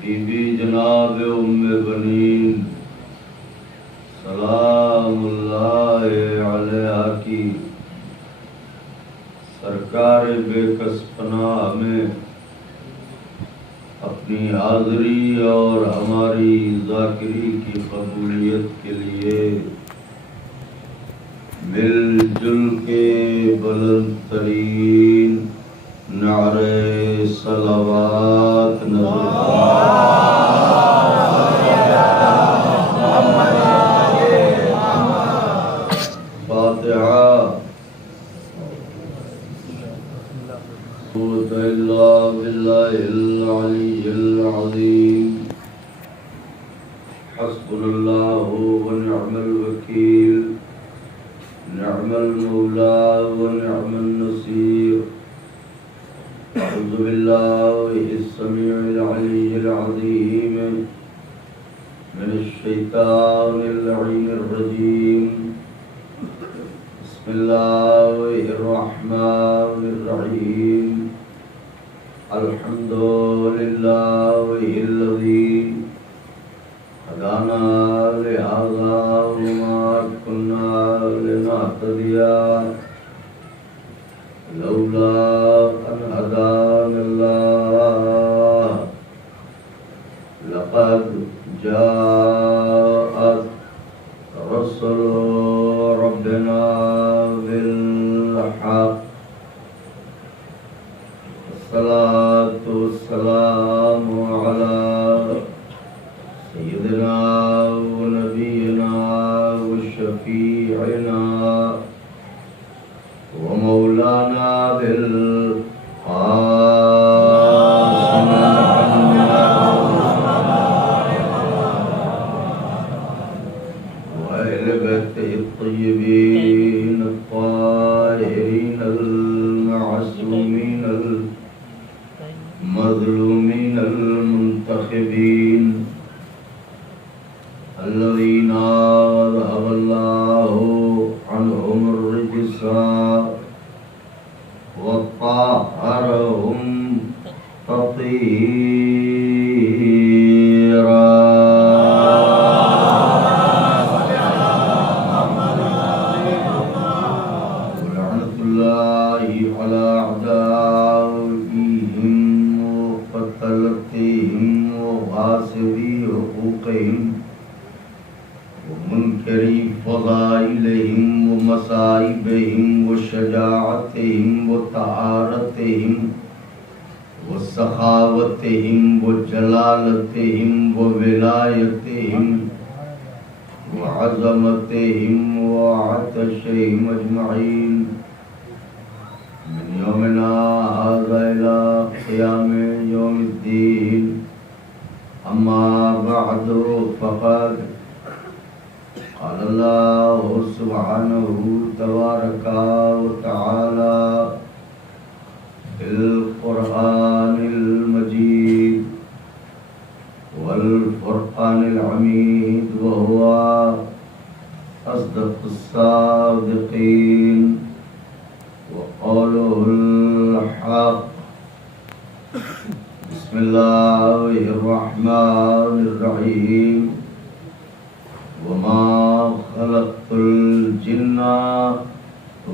Be be جناب ام بنین سلام اللہ علیہ کی سرکار بے کس پناہ میں اپنی حاضری اور ہماری ذاکری کی قبولیت کے لیے مل جل کے بلند ترین نعرے صلوات فاتحہ قوت الا باللہ العلی العظیم حسبنا اللہ ونعم الوکیل نعم المولى ونعم النصير أعوذ بالله السميع العلي العظيم من الشيطان اللعين الرجيم بسم الله الرحمن الرحيم الحمد لله الذي هدانا لهذا وما كنا لنهتدي لولا أن هدانا الله لقد جاءت رسل ربنا بالحق الصلاة والسلام على سيدنا ونبينا وشفيعنا ومولانا بالقاسم وأهل بيته الطيبين الطاهرين المعصومين المظلومين المنتخبين الذين ذهب الله عنهم الرجس وطهرهم تطهيرا ولعنة الله على أعدائهم وقتلتهم وغاصبي حقوقهم ومنكري فضائلهم ومصائبهم وشجاعتهم وطهارتهم وسخاوتهم وجلالتهم وولايتهم وعظمتهم وعطشهم أجمعين من يومنا هذا إلى قيام يوم الدين. أما بعد فقد قال الله سبحانه تبارك وتعالى في القرآن المجيد والفرقان الحميد وهو أصدق الصادقين وقوله الحق. بسم الله الرحمن الرحيم. وما خلقت الجن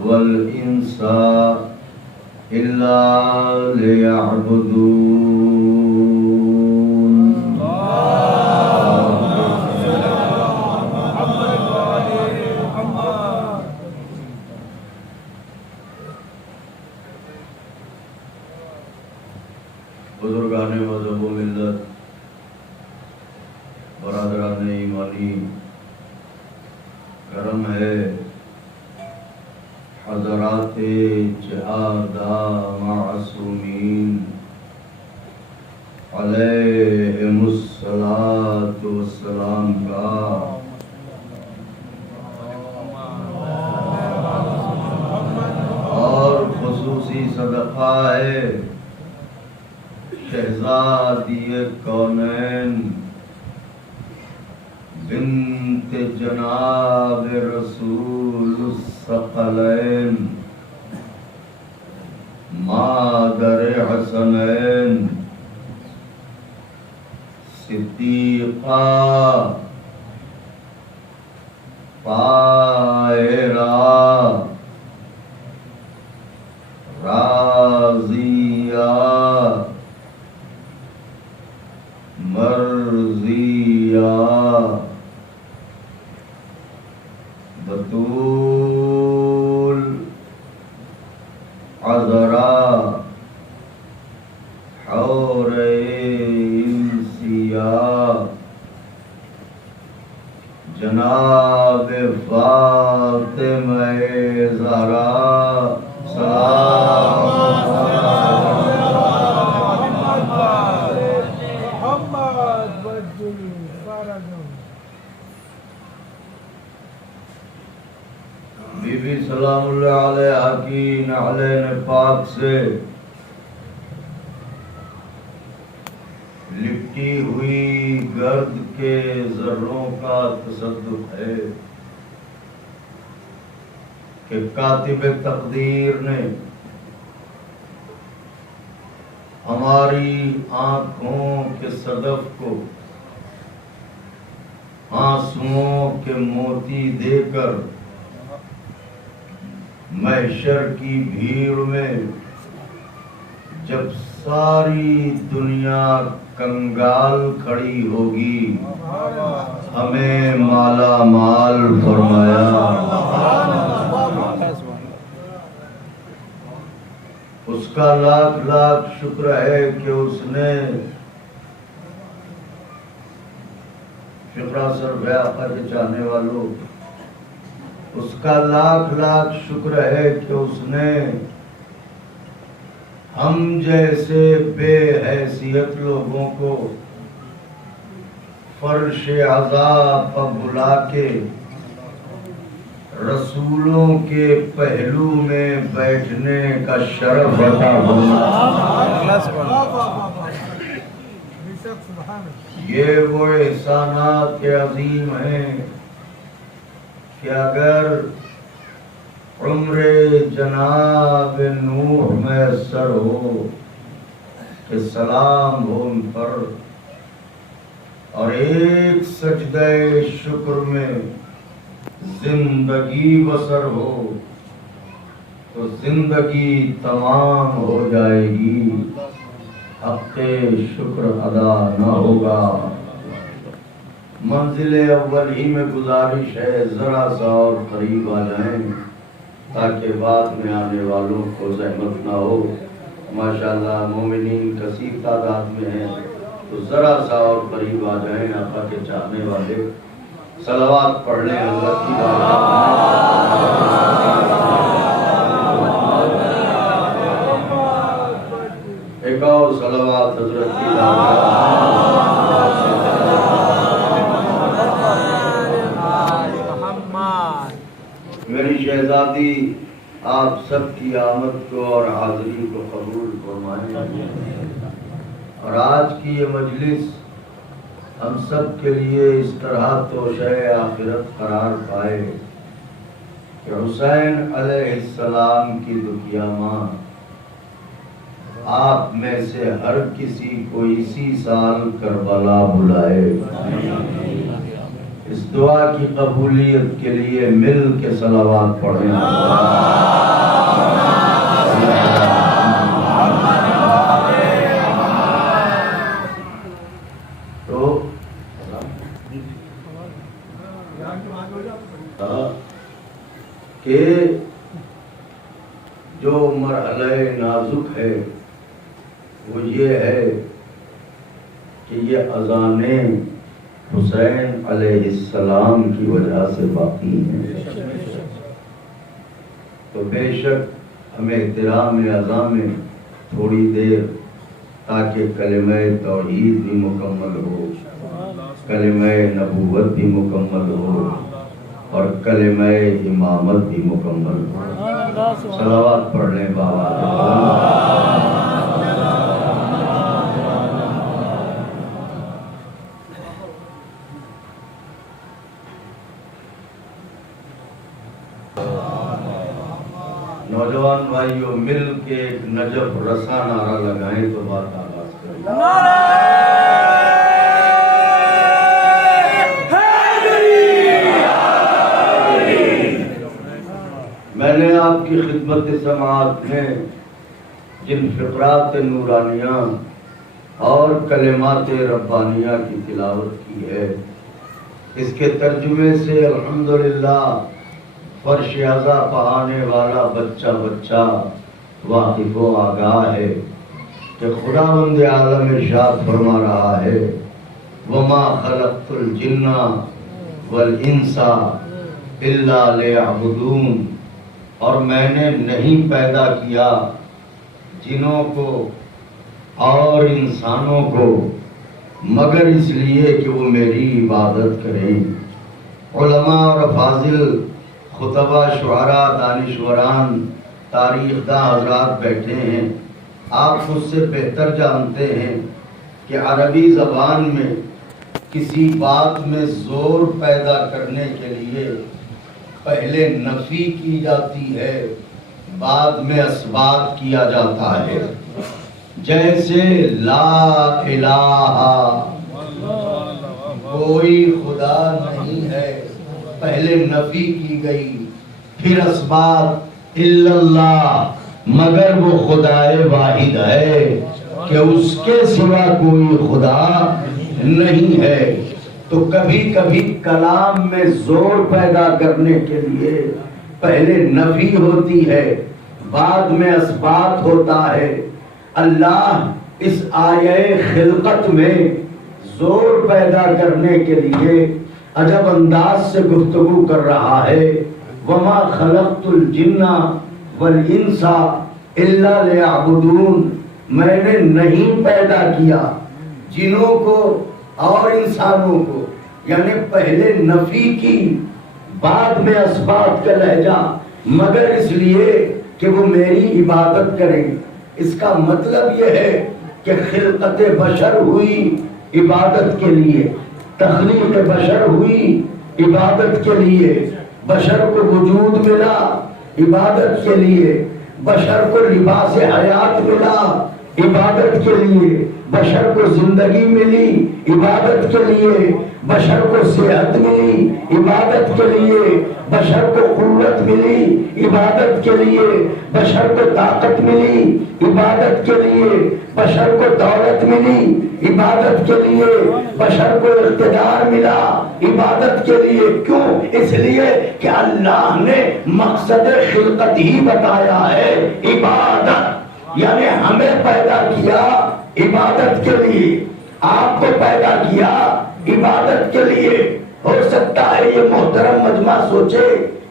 والإنس إلا ليعبدون. بزرگان مذہب و ملت، برادران ایمانی، کرم ہے حضرات جہادہ معصومین علیہم الصلاۃ والسلام کا اور خصوصی صدقہ ہے شہزادی کونین بنت جناب رسول الثقلین مادر حسنین صدیقہ طاہرہ راضیہ مرضیہ بتول عذرا حور انسیہ جناب فاطمہ زہرا سلام بی بی سلام اللہ علیہ کی نعلین پاک سے لپٹی ہوئی گرد کے ذروں کا تصدق ہے کہ کاتب تقدیر نے ہماری آنکھوں کے صدف کو آنسوؤں کے موتی دے کر محشر کی بھیڑ میں جب ساری دنیا کنگال کھڑی ہوگی ہمیں مالا مال فرمایا۔ اس کا لاکھ لاکھ شکر ہے کہ اس نے شکرا سر آقا کے چاہنے والوں، اس کا لاکھ لاکھ شکر ہے کہ اس نے ہم جیسے بے حیثیت لوگوں کو فرش عذاب پر بلا کے رسولوں کے پہلو میں بیٹھنے کا شرف عطا فرمایا۔ یہ وہ احسانات عظیم ہیں کہ اگر عمر جناب نوح میسر ہو کہ سلام ہو ان پر اور ایک سجدہ شکر میں زندگی بسر ہو تو زندگی تمام ہو جائے گی، حق شکر ادا نہ ہوگا۔ منزل اول ہی میں گزارش ہے ذرا سا اور قریب آ جائیں تاکہ بعد میں آنے والوں کو زحمت نہ ہو۔ ماشاءاللہ مومنین کثیر تعداد میں ہیں تو ذرا سا اور قریب آ جائیں، آقا کے چاہنے والے صلوات پڑھ لیں اللہ کی بارگاہ میں۔ ایک اور صلوات حضرت کی میری شہزادی آپ سب کی آمد کو اور حاضری کو قبول فرمائیں، اور آج کی یہ مجلس ہم سب کے لیے اس طرح توشہ آخرت قرار پائے کہ حسین علیہ السلام کی دکھیا ماں آپ میں سے ہر کسی کو اسی سال کربلا بلائے۔ اس دعا کی قبولیت کے لیے مل کے صلوات پڑھیں۔ تو کہ جو مرحلہ نازک ہے وہ یہ ہے کہ یہ اذانیں حسین علیہ السلام کی وجہ سے باقی ہیں، تو بے شک ہمیں احترام اذان میں تھوڑی دیر تاکہ کلمہ توحید بھی مکمل ہو، کلمہ نبوت بھی مکمل ہو اور کلمہ امامت بھی مکمل ہو۔ صلوات پڑھ لیں بابا۔ نوجوان بھائیوں مل کے ایک نجف رساں نعرہ لگائیں تو بات آغاز کریں۔ خدمت سماعت میں جن فقرات نورانیہ اور کلمات ربانیہ کی تلاوت کی ہے، اس کے ترجمے سے الحمدللہ فرش اعضا پہانے والا بچہ بچہ واقف و آگاہ ہے کہ خداوند عالم ارشاد فرما رہا ہے وما خلقت الجن والانس الا لیعبدون، اور میں نے نہیں پیدا کیا جنوں کو اور انسانوں کو مگر اس لیے کہ وہ میری عبادت کریں۔ علماء اور فاضل، خطبہ، شعراء، دانشوران، تاریخ داں حضرات بیٹھے ہیں، آپ مجھ سے بہتر جانتے ہیں کہ عربی زبان میں کسی بات میں زور پیدا کرنے کے لیے پہلے نفی کی جاتی ہے، بعد میں اثبات کیا جاتا ہے۔ جیسے لا الہ، کوئی خدا نہیں ہے، پہلے نفی کی گئی، پھر اثبات الا اللہ، مگر وہ خدائے واحد ہے کہ اس کے سوا کوئی خدا نہیں ہے۔ تو کبھی کبھی کلام میں زور پیدا کرنے کے لیے پہلے نفی ہوتی ہے، بعد میں اثبات ہوتا ہے۔ اللہ اس آیہ خلقت میں زور پیدا کرنے کے لیے عجب انداز سے گفتگو کر رہا ہے۔ وما خلقت الجن والانس الا لیعبدون، میں نے نہیں پیدا کیا جنوں کو اور انسانوں کو، یعنی پہلے نفی کی بعد میں اثبات کا لہجہ، مگر اس لیے کہ وہ میری عبادت کریں۔ اس کا مطلب یہ ہے کہ خلقت بشر ہوئی عبادت کے لیے، تخلیق بشر ہوئی عبادت کے لیے، بشر کو وجود ملا عبادت کے لیے، بشر کو لباس حیات ملا عبادت کے لیے، بشر کو زندگی ملی عبادت کے لیے، بشر کو صحت ملی عبادت کے لیے، بشر کو قوت ملی عبادت کے لیے، بشر کو طاقت ملی عبادت کے لیے، بشر کو دولت ملی عبادت کے لیے، بشر کو اقتدار ملا عبادت کے لیے۔ کیوں؟ اس لیے کہ اللہ نے مقصد خلقت ہی بتایا ہے، عبادت، یعنی ہمیں پیدا کیا عبادت کے لیے، آپ کو پیدا کیا عبادت کے لیے۔ ہو سکتا ہے یہ محترم مجمع سوچے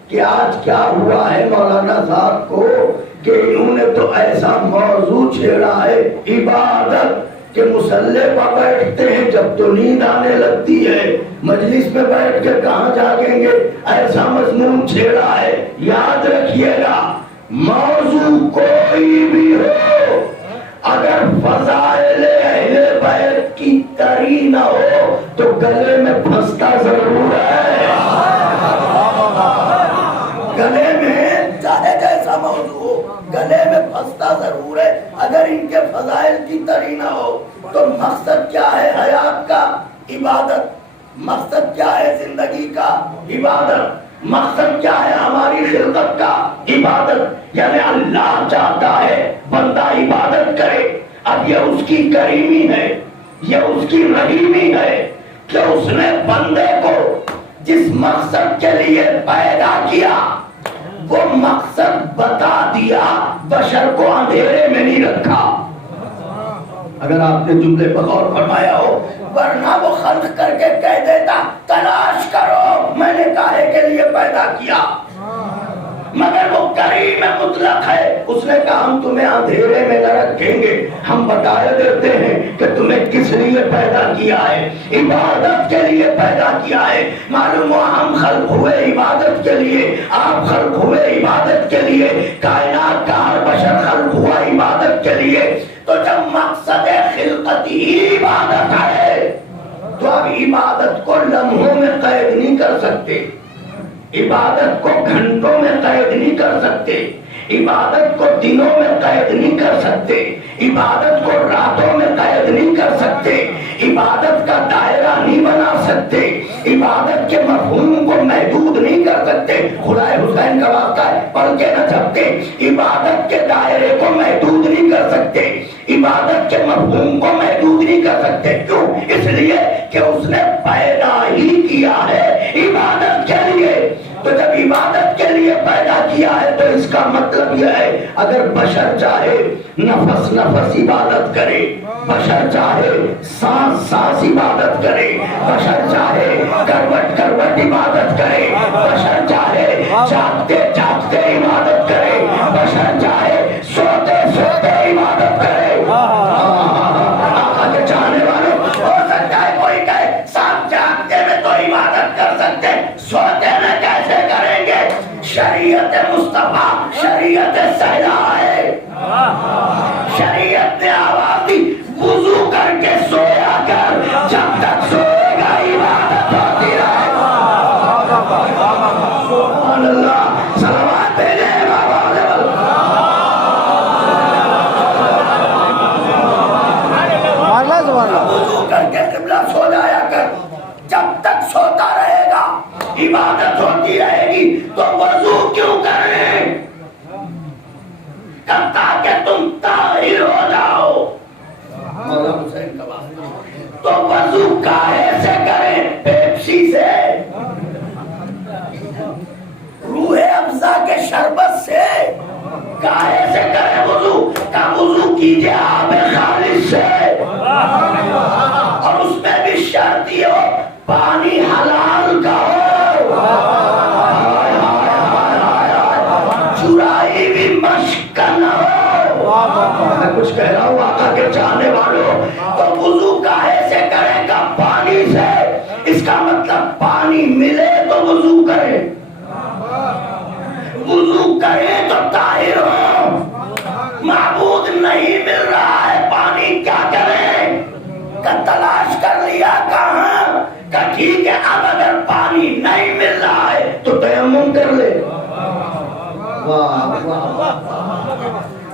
کہ آج کیا ہوا ہے مولانا صاحب کو کہ انہوں نے تو ایسا موضوع چھیڑا ہے عبادت کہ مصلی پر بیٹھتے ہیں جب تو نیند آنے لگتی ہے، مجلس میں بیٹھ کے کہاں جاگیں گے، ایسا مضمون چھیڑا ہے۔ یاد رکھیے گا، موضوع کوئی بھی ہو، اگر فضائل اہل بیت کی تری نہ ہو تو گلے میں پھنستا ضرور ہے۔ گلے میں چاہے جیسا موضوع ہو، گلے میں پھنستا ضرور ہے اگر ان کے فضائل کی تری نہ ہو۔ تو مقصد کیا ہے حیات کا؟ عبادت۔ مقصد کیا ہے زندگی کا؟ عبادت۔ مقصد کیا ہے ہماری خلقت کا؟ عبادت۔ یعنی اللہ چاہتا ہے بندہ عبادت کرے۔ اب یہ اس کی کریمی ہے، یہ اس کی رحیمی ہے کہ اس نے بندے کو جس مقصد کے لیے پیدا کیا وہ مقصد بتا دیا، بشر کو اندھیرے میں نہیں رکھا۔ اگر آپ نے جملے پر غور فرمایا ہو، ورنہ وہ خلق کر کے کہہ دیتا تلاش کرو میں نے کاہے کے لیے پیدا کیا، مگر وہ کریم مطلق ہے، اس نے کہا ہم تمہیں اندھیرے میں نہ رکھیں گے، ہم بتا دیتے ہیں کہ تمہیں کس لیے پیدا کیا ہے، عبادت کے لیے پیدا کیا ہے۔ معلوم ہوا ہم خلق ہوئے عبادت کے لیے، آپ خلق ہوئے عبادت کے لیے، کائنات کا ہر بشر خلق ہوا عبادت کے لیے۔ تو جب مقصد خلقت ہی عبادت ہے تو اب عبادت کو لمحوں میں قید نہیں کر سکتے، عبادت کو گھنٹوں میں قید نہیں کر سکتے، عبادت کو دنوں میں قید نہیں کر سکتے، عبادت کو راتوں میں قید نہیں کر سکتے، عبادت کا دائرہ نہیں بنا سکتے، عبادت کے مفہوم کو محدود نہیں کر سکتے. خدائے حسین کا واسطہ ہے پڑھ کے نہ جھپتے. عبادت کے دائرے کو محدود نہیں کر سکتے, عبادت کے مفہوم کو محدود نہیں کر سکتے. کیوں؟ اس لیے کہ اس نے پیدا ہی کیا ہے عبادت کے لیے. تو جب عبادت کے لیے پیدا کیا ہے تو اس کا مطلب یہ ہے اگر بشر چاہے نفس نفس عبادت کرے, بشر چاہے سانس سانس عبادت کرے, بشر چاہے کروٹ کروٹ عبادت کرے, بشر چاہے جاگتے جاگتے عبادت کرے, بشر چاہے سوتے سوتے عبادت کرے. آقا کے چاہنے والوں, ہو سکتا ہے کوئی کہے صاحب جاگتے میں تو عبادت کر سکتے, سوتے میں کیسے کریں گے؟ شریعت مصطفیٰ شریعت صحرا ہے. شریعت نے آواز دی وضو کر کے سویا کر, جب تک سوئے گا عبادت ہوتی رہے. سبحان اللہ, صلوات بھیجے بابا وضو کر کے قبلہ سو جایا کر, جب تک سوتا رہے گا عبادت ہوتی رہے گی. تو وضو کیوں کریں؟ تاکہ تم طاہر ہو جاؤ. تو وضو کاہے سے کریں؟ پیپسی سے, روح افزا کے شربت سے. کاہے سے کریں وضو؟ کا وضو کیجئے آب خالص سے, اور اس میں بھی شرط یہ ہو پانی حلال کا ہو, چرائی بھی مشق نہ ہو. میں کچھ کہہ رہا ہوں آقا کے چاہنے والوں. تو وضو کاہے سے کرے گا؟ پانی سے. اس کا مطلب پانی ملے تو وضو کرے, وضو کرے تو طاہر ہو. معبود نہیں مل رہا ہے, پانی کیا کریں؟ کہ تلاش کر لیا کہاں؟ کہ ٹھیک ہے اب اگر پانی نہیں مل رہا ہے تو تیمم کر لے.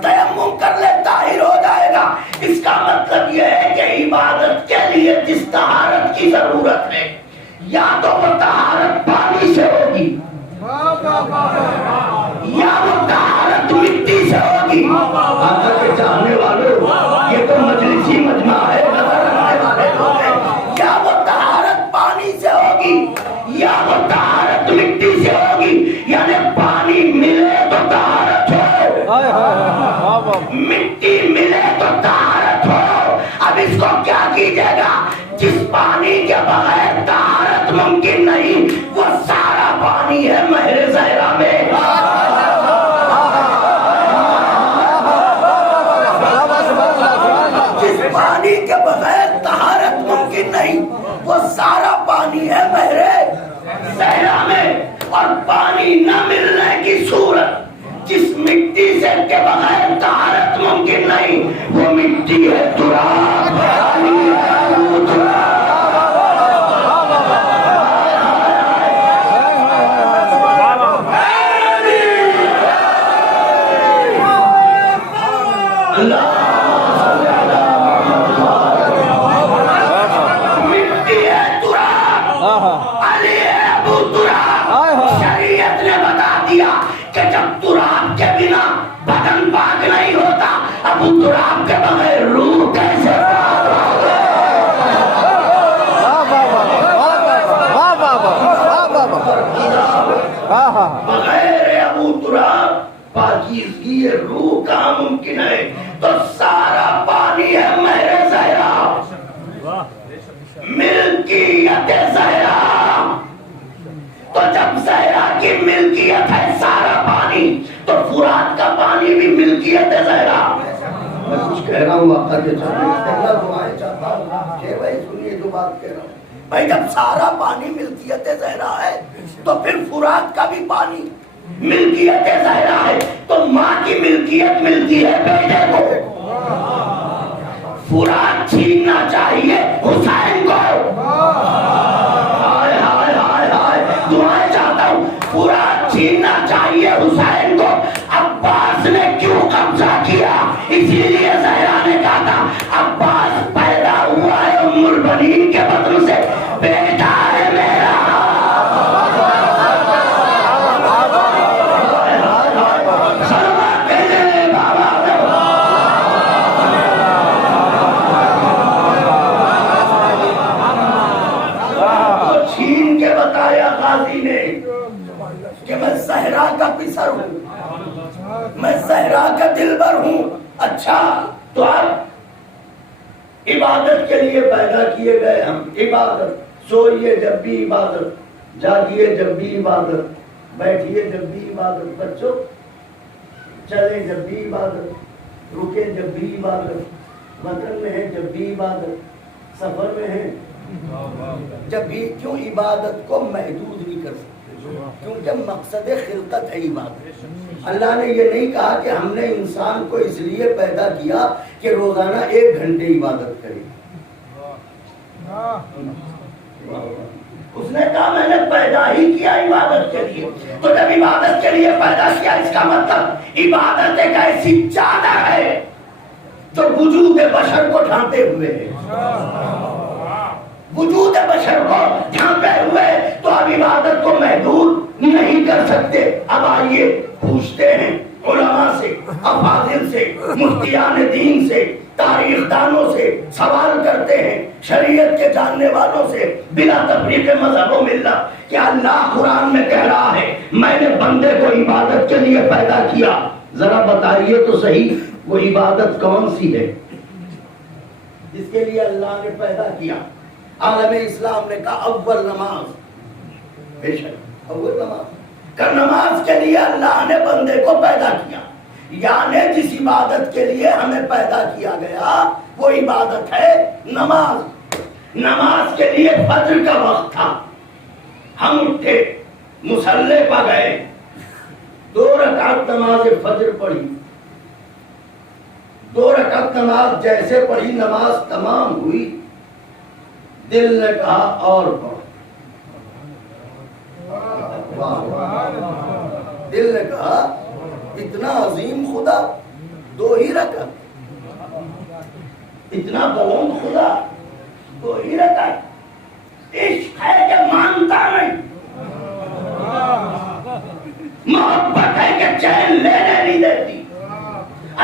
تیمم کر لے, طاہر ہو جائے گا. اس کا مطلب یہ ہے کہ عبادت کے لیے جس طہارت کی ضرورت ہے یا تو وہ طہارت پانی سے ہوگی یا وہ طہارت مٹی سے ہوگی. آقا کے چاہنے والوں, یہ تو مجلسی مجمع ہے, نظر رکھنے والے لوگ ہیں. یا وہ طہارت پانی سے ہوگی یا وہ طہارت مٹی سے ہوگی. یعنی پانی ملے تو طہارت ہو, مٹی ملے تو طہارت ہو. اب اس کو کیا کیجیے گا؟ جس پانی کے بغیر طہارت ممکن نہیں وہ سارا پانی ہے مہر زہرا میں. جس پانی کے بغیر طہارت ممکن نہیں وہ سارا پانی ہے مہر زہرا میں. اور پانی نہ ملنے کی صورت جس مٹی سے کے بغیر طہارت ممکن نہیں وہ مٹی ہے تراب. شریعت نے بتا دیا کہ جب تراب کے بنا بدن پاک نہیں ہوتا, ابو تراب کے بغیر روح کیسے پاک ہوگا؟ بغیر ابو تراب پاکیزگی روح کہاں ممکن ہے؟ تو سارا پانی ہے مہر زہرا, ملکیت زہرا. تو جب زہرا کی ملکیت ہے سارا پانی تو فرات کا پانی بھی ملکیت ہے زہرا. میں کچھ کہہ رہا ہوں آقا کے چاہنے چاہتا ہوں کہ بھائی سنیے جو بات کہہ رہا ہوں. بھائی جب سارا پانی ملکیت زہرا ہے تو پھر فرات کا بھی پانی ملکیت زہرا ہے. تو ماں کی ملکیت ملتی ہے بیٹے کو. فرات چھیننا چاہیے حسین کو. دعائیں چاہتا ہوں, فرات چھیننا چاہیے حسین کو. عباس نے کیوں قبضہ کیا؟ اسی لیے زہرا نے کہا تھا عباس پیدا ہوا ہے ام البنین کے بطن سے, بیٹا ہے میرا عبادت کے لیے پیدا کیے گئے ہم. عبادت، سوئیے جب بھی عبادت، جاگیے جب بھی عبادت، بیٹھیے جب بھی عبادت، بچوں چلے جب بھی عبادت، رکے جب بھی عبادت، وطن میں ہے جب بھی عبادت، سفر میں ہے جب بھی. کیوں عبادت کو محدود نہیں کر سکتے؟ کیونکہ مقصد خلقت ہے عبادت. اللہ نے یہ نہیں کہا کہ ہم نے انسان کو اس لیے پیدا کیا کہ روزانہ 1 گھنٹے عبادت کرے. اس نے کہا میں نے پیدا ہی کیا عبادت کے لیے. تو جب عبادت کے لیے پیدا کیا، اس کا مطلب عبادت ایک ایسی چادر ہے جو وجود بشر کو ڈھانپے ہوئے ہے. وجود بشر کو ڈھانپے ہوئے تو اب عبادت کو محدود نہیں کر سکتے. اب آئیے پوچھتے ہیں علماء سے، افاضل سے، مفتیان دین سے، تاریخ دانوں سے سوال کرتے ہیں، شریعت کے جاننے والوں سے بلا تفریق مذہب و ملت، کہ اللہ قرآن میں کہہ رہا ہے میں نے بندے کو عبادت کے لیے پیدا کیا. ذرا بتائیے تو صحیح وہ عبادت کون سی ہے جس کے لیے اللہ نے پیدا کیا؟ عالم اسلام نے کہا اول نماز. بے شک اول نماز. کہ نماز کے لیے اللہ نے بندے کو پیدا کیا، یعنی جس عبادت کے لیے ہمیں پیدا کیا گیا وہ عبادت ہے نماز. نماز کے لیے فجر کا وقت تھا، ہم اٹھے مصلی پہ گئے، 2 رکعت نماز فجر پڑھی. 2 رکعت نماز جیسے پڑھی، نماز تمام ہوئی، دل نے کہا اور پڑھ. دل نے کہا اتنا عظیم خدا 2 ہی رکعت، اتنا بلند خدا 2 ہی رکعت. عشق ہے کہ مانتا نہیں، محبت ہے کہ چین لینے نہیں دیتی.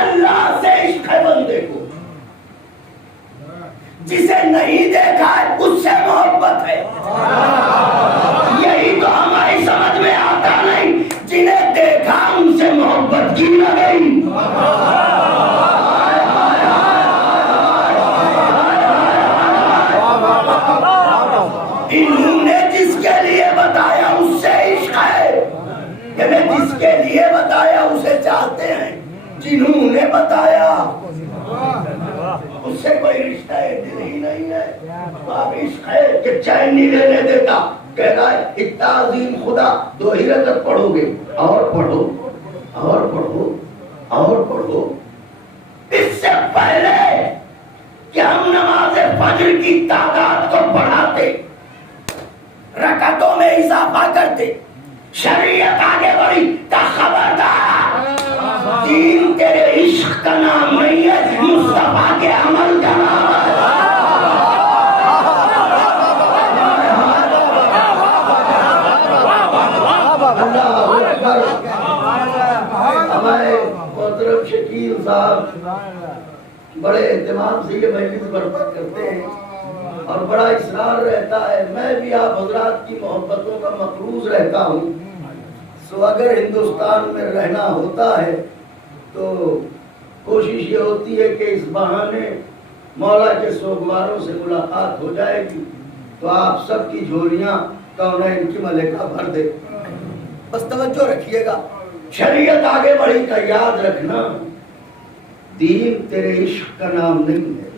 اللہ سے عشق ہے بندے کو، جسے نہیں دیکھا ہے اس سے محبت ہے. یہی تو ہماری سمجھ میں آتا نہیں، جنہیں دیکھا ان سے محبت کی نہ گئی. انہوں نے جس کے لیے بتایا اس سے عشق ہے، یعنی جس کے لیے بتایا اسے چاہتے ہیں. جنہوں نے بتایا اس سے کوئی رشتہ دل ہی نہیں ہے. تو اب عشق ہے کہ چین نہیں لینے دیتا. کہہ رہا ہے اتنا عظیم خدا 2 ہی رکعت پڑھو گے، اور پڑھو اور پڑھو اور پڑھو. اس سے پہلے کہ ہم نماز فجر کی تعداد کو بڑھاتے، رکعتوں میں اضافہ کرتے، شریعت آگے بڑھی تا خبردار، دین تیرے عشق کا نام نہیں ہے، مصطفیٰ کے عمل کا نام ہے. ہمارے محترم شکیل صاحب بڑے اہتمام سے یہ مجلس برپا کرتے ہیں اور بڑا اصرار رہتا ہے. میں بھی آپ حضرات کی محبتوں کا مقروض رہتا ہوں. سو اگر ہندوستان میں رہنا ہوتا ہے تو کوشش یہ ہوتی ہے کہ اس بہانے مولا کے سوگواروں سے ملاقات ہو جائے گی تو آپ سب کی جھولیاں کونین کی ملکہ بھر دے. بس توجہ رکھیے گا، شریعت آگے بڑھی کا یاد رکھنا، دین تیرے عشق کا نام نہیں ہے،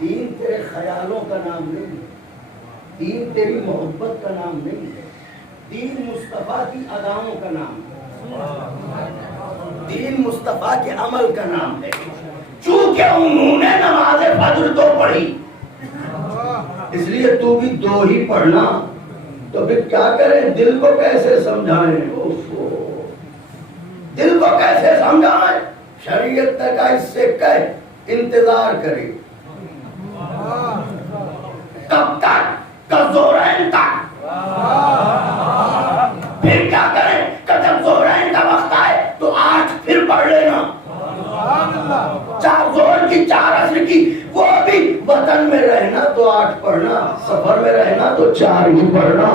دین تیرے خیالوں کا نام نہیں ہے، دین تیری محبت کا نام نہیں ہے، دین مصطفیٰ کی اداؤں کا نام ہے، دین مصطفیٰ کے عمل کا نام ہے. چونکہ انہوں نے نماز فجر 2 پڑھی، اس لیے تو بھی 2 ہی پڑھنا. تو پھر کیا کریں؟ دل کو کیسے سمجھائیں؟ دل کو کیسے سمجھائیں؟ شریعت نے کہا اس سے کہہ انتظار کرے. کب تک؟ زورین تک. پھر کیا کریں کہ جب زورین کا وقت آئے تو 8 پھر پڑھ لینا، 4 زور کی 4 عصر کی. وہ بھی وطن میں رہنا تو 8 پڑھنا، سفر میں رہنا تو 4 ہی پڑھنا.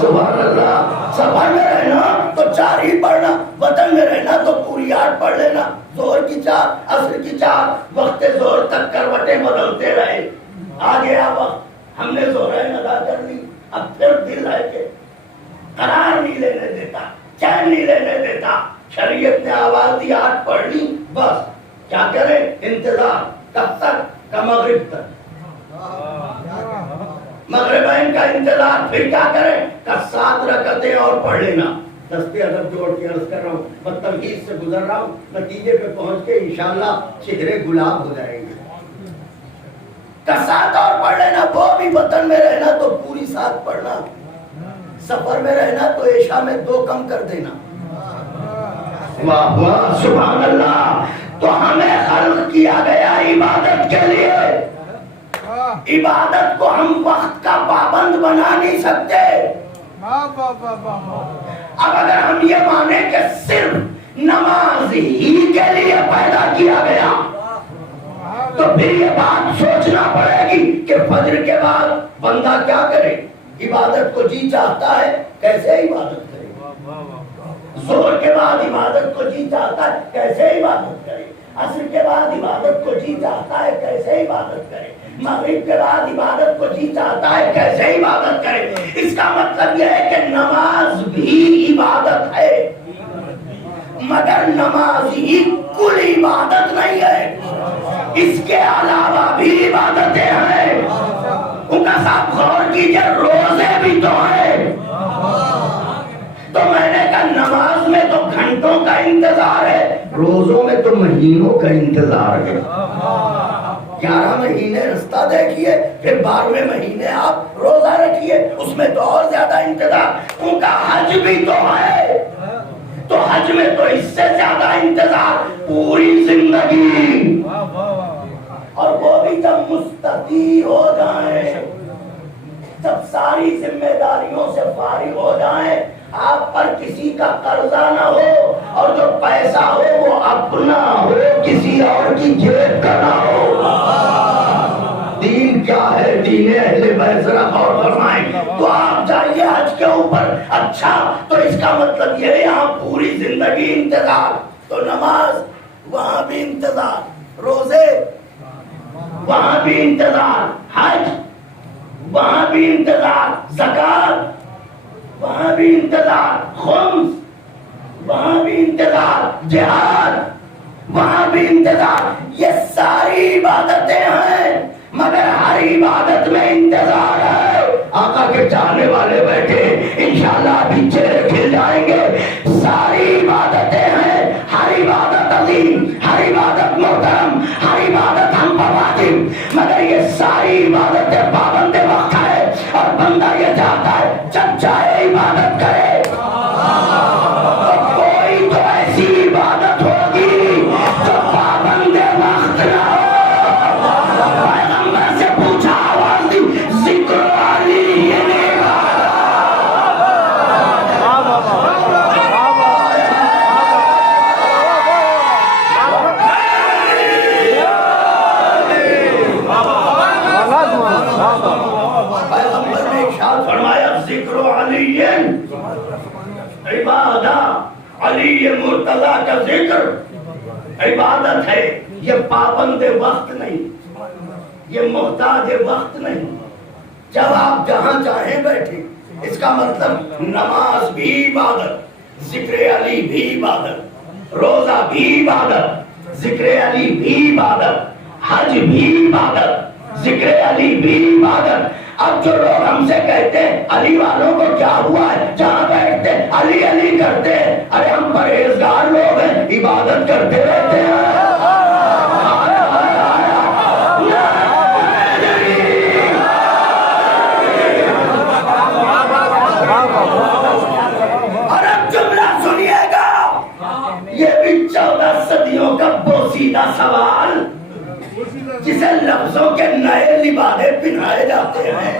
سبحان اللہ. سفر میں رہنا تو 4 ہی پڑھنا، وطن میں رہنا تو پوری 8 پڑھ لینا، ظہر کی 4، عصر کی 4، وقت ظہر تک کروٹیں بدلتے رہے، آ گیا وقت ہم نے ظہرین ادا کر لی، اب پھر دل ہے کہ قرار نہیں لینے دیتا، چین نہیں لینے دیتا، شریعت نے آواز دی 8 پڑھ لی، بس کیا کریں؟ انتظار، کب تک؟ کا مغرب تک، مغربین کا انتظار، پھر کیا کریں؟ کا 7 رکعتیں اور پڑھ لینا۔ دستے ادب جوڑ کے عرض کر رہا ہوں، بدتمیز سے گزر رہا ہوں، نتیجے پہ پہنچ کے انشاءاللہ چہرے گلاب ہو جائیں گے۔ کا 7 اور پڑھ لینا، وہ بھی وطن میں رہنا تو پوری 7 پڑھنا، سفر میں رہنا تو عشاء میں 2 کم کر دینا۔ واہ واہ سبحان اللہ۔ تو ہمیں خلق کیا گیا عبادت کے لیے، عبادت کو ہم وقت کا پابند بنا نہیں سکتے۔ اب اگر ہم یہ مانیں کہ صرف نماز ہی کے لیے پیدا کیا گیا تو پھر یہ بات سوچنا پڑے گی کہ فجر کے بعد بندہ کیا کرے؟ عبادت کو جی چاہتا ہے کیسے عبادت کرے؟ ظہر کے بعد عبادت کو جی چاہتا ہے کیسے عبادت کرے؟ عصر کے بعد عبادت کو جی چاہتا ہے کیسے عبادت کرے؟ مغرب کے بعد عبادت کو جی چاہتا ہے کیسے عبادت کرے؟ اس کا مطلب یہ ہے کہ نماز بھی عبادت ہے، مگر نماز ہی کل عبادت نہیں ہے، اس کے علاوہ بھی عبادتیں ہیں۔ ان کا صاحب غور کیجئے، روزے بھی تو ہیں۔ تو میں نے کہا نماز میں تو گھنٹوں کا انتظار ہے، روزوں میں تو مہینوں کا انتظار ہے۔ 11 مہینے رستہ دیکھیے، پھر 12ویں مہینے آپ روزہ رکھیے، اس میں تو اور زیادہ انتظار۔ ان کا حج بھی تو ہے، تو حج میں تو اس سے زیادہ انتظار، پوری زندگی۔ اور وہ بھی جب مستطیع ہو جائیں، جب ساری ذمہ داریوں سے فارغ ہو جائیں، آپ پر کسی کا قرضہ نہ ہو، اور جو پیسہ ہو وہ اپنا ہو، کسی اور کی جیب کا نہ ہو۔ دین کیا ہے؟ دین اہل بیت، ذرا غور فرمائیں۔ تو آپ جائیے حج کے اوپر، اچھا تو اس کا مطلب یہ ہے یہاں پوری زندگی انتظار، تو نماز وہاں بھی انتظار، روزے وہاں بھی انتظار، حج وہاں بھی انتظار، زکات وہاں بھی انتظار، خمس وہاں بھی انتظار، جہاد وہاں بھی انتظار۔ یہ ساری عبادتیں ہیں، مگر ہر عبادت میں انتظار ہے۔ آقا کے چاہنے والے بیٹھے، انشاءاللہ ابھی چہرے کھل جائیں گے۔ ساری عبادتیں ہیں، ہر عبادت عظیم، ہر عبادت محترم، ہر عبادت ہم پر واجب، مگر یہ ساری عبادتیں پابند وقت ہے، اور بندہ یہ چاہتا ہے جب چاہے عبادت کرے۔ تو کوئی تو ایسی عبادت ہوگی جو پابند وقت نہ ہو۔ پیغمبر سے پوچھا، آواز دی، ذکر علی علی مرتضیٰ کا ذکر عبادت ہے، یہ پابند وقت نہیں، یہ محتاج وقت نہیں۔ جب آپ جہاں چاہیں بیٹھیں، اس کا مطلب نماز بھی عبادت، ذکر علی بھی عبادت، روزہ بھی عبادت، ذکر علی بھی عبادت، حج بھی عبادت، ذکر علی بھی عبادت۔ اب جو لوگ ہم سے کہتے ہیں علی والوں کو کیا ہوا ہے، جہاں بیٹھتے علی علی کرتے ہیں، ارے ہم پرہیزگار لوگ ہیں، عبادت کرتے رہتے ہیں۔ اور اب جملہ سنیے گا، یہ بھی 14 صدیوں کا بوسیدہ سوال، جسے لفظوں کے نئے لبادے پہنائے جاتے ہیں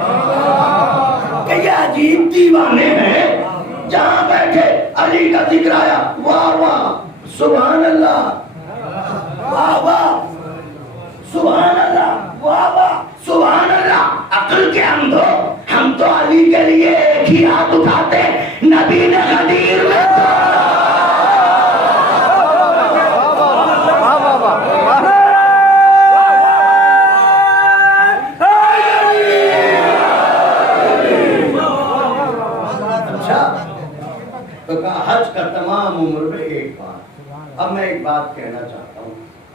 کہ یہ عجیب دیوانے ہیں، جہاں بیٹھے علی کا ذکر آیا، واہ واہ سبحان اللہ، واہ واہ سبحان اللہ، واہ واہ سبحان اللہ۔ عقل کے اندھو، ہم تو علی کے لیے ایک ہی ہاتھ اٹھاتے، نبی نے غدیر میں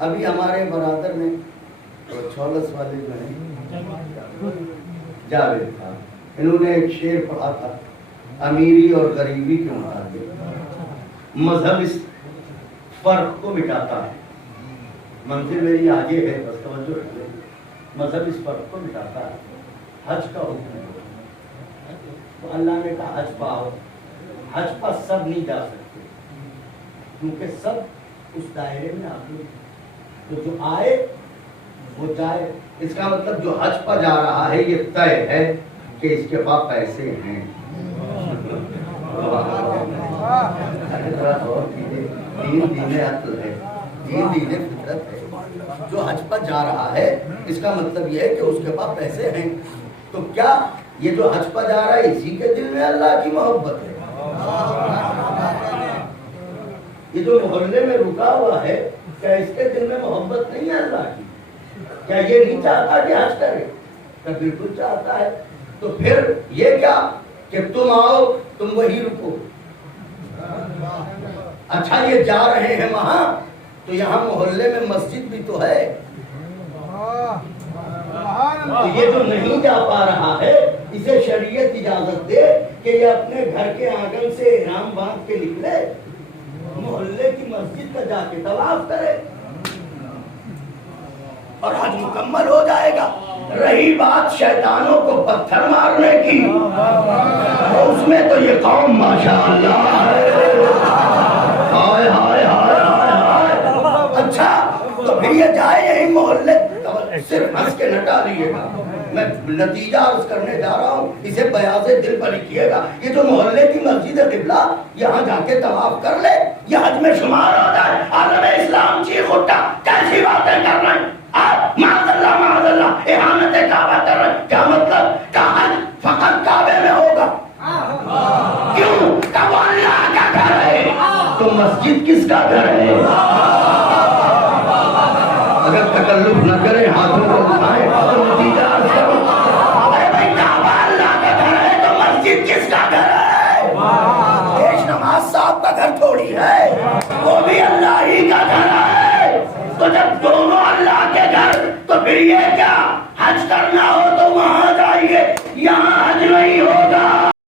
ابھی ہمارے برادر میں چھولس والے جو ہیں جاوید تھا، انہوں نے ایک شعر پڑھا تھا امیری اور غریبی کے متعلق، مذہب اس فرق کو مٹاتا ہے. منزل میری آگے ہے، بس توجہ رکھیں. مذہب اس فرق کو مٹاتا ہے. حج کا حکم ہے تو اللہ نے کہا حج پاؤ. حج پر سب نہیں جا سکتے کیونکہ سب اس دائرے میں آتے ہیں، تو جو آئے وہ جائے. اس کا مطلب جو حج پر جا رہا ہے یہ طے ہے کہ اس کے پاس پیسے ہیں. دین عقل ہے، دین فطرت ہے. جو حج پر جا رہا ہے اس کا مطلب یہ ہے کہ اس کے پاس پیسے ہیں. تو کیا یہ جو حج پر جا رہا ہے اسی کے دل میں اللہ کی محبت ہے؟ یہ جو محلے میں رکا ہوا ہے کیا اس کے دل میں محبت نہیں ہے اللہ کی؟ کیا یہ نہیں چاہتا کہ حج کرے؟ کیا بالکل چاہتا ہے. تو پھر یہ کیا کہ تم آؤ تم وہی رکو. اچھا یہ جا رہے ہیں وہاں تو یہاں محلے میں مسجد بھی تو ہے. تو یہ جو نہیں جا پا رہا ہے اسے شریعت اجازت دے کہ یہ اپنے گھر کے آنگن سے احرام باندھ کے نکلے، محلے کی مسجد کا جا کے طواف کرے اور حج مکمل ہو جائے گا. رہی بات شیطانوں کو پتھر مارنے کی، اس میں تو یہ قوم ماشاءاللہ ہائے ہائے ہائے ہائے. اچھا تو پھر یہ جائے یہی محلے، صرف ہنس کے نہ ڈالیے گا. میں نتیجہ عرض کرنے جا رہا ہوں، اسے بیاض دل پر لکھیے گا. یہ جو محلے کی مسجد قبلہ یہاں جا کے طواف کر لے یہ حج میں شمار ہو جائے. عالم اسلام چیخ اٹھا کیسی باتیں کر رہے ہیں آپ، معاذ اللہ احانت کعبہ کر رہے ہیں. کیا مطلب کہ حج فقط کعبے میں ہوگا؟ کیوں کہ وہ اللہ کا گھر ہے. تو مسجد کس کا گھر ہے؟ اگر تکلف نہ کریں ہاتھوں کو اٹھائیں تو نتیجہ عرض کرو. اے بھائی کعبہ اللہ کا گھر ہے تو مسجد کس کا گھر ہے؟ پیش نماز صاحب کا گھر تھوڑی ہے، وہ بھی اللہ ہی کا گھر ہے. تو جب دونوں اللہ کے گھر تو پھر یہ کیا حج